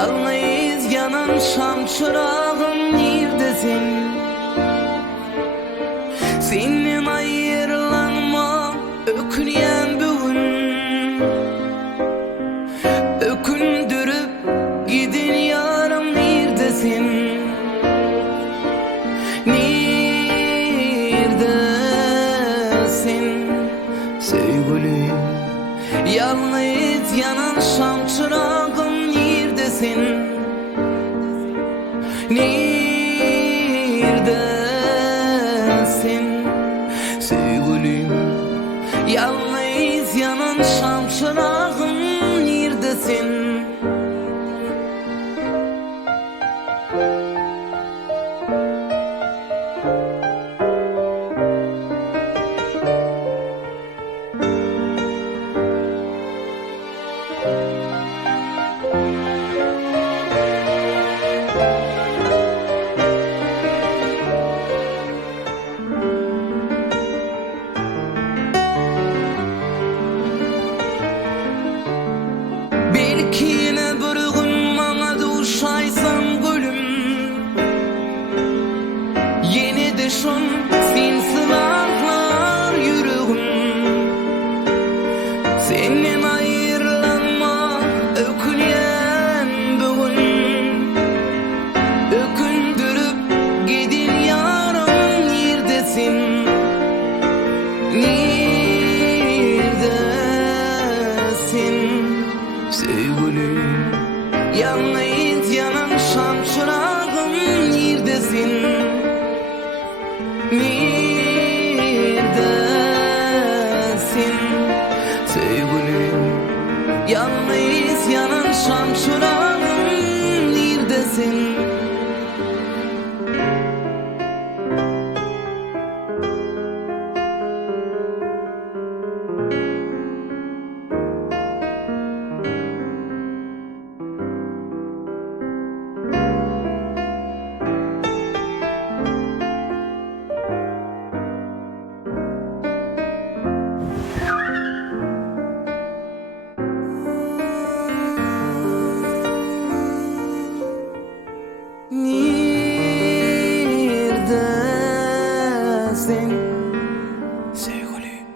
Yalnız yanan şam çırağım neredesin? Senin ayrılanma öküyen bugün, ökündürüp gidin yarım neredesin? Neredesin sevgilim? Yalnız yanan şam çırağım neredesin? Neredesin sevgilim? Yalnız yanan şam çırağım neredesin? Belki yine bir gün bana duşaysan gülüm, yeni düşün sen sınavlar yüreğim. Senin ayrılanma öküyen bugün, ökündürüp gidin yarım neredesin? Neredesin sevgilim? Yalnız yanan şam çırağım neredesin? Neredesin sevgilim? Yalnız yanan şam çırağım neredesin? Neredesin sevgilim?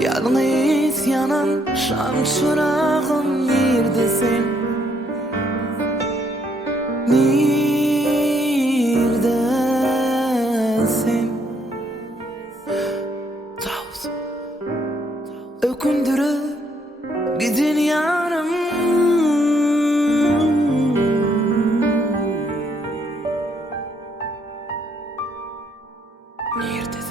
Yalnız yanan şam çırağım neredesin? Neredesin? Tavus ökündürüp gidin yarım. Neredesin?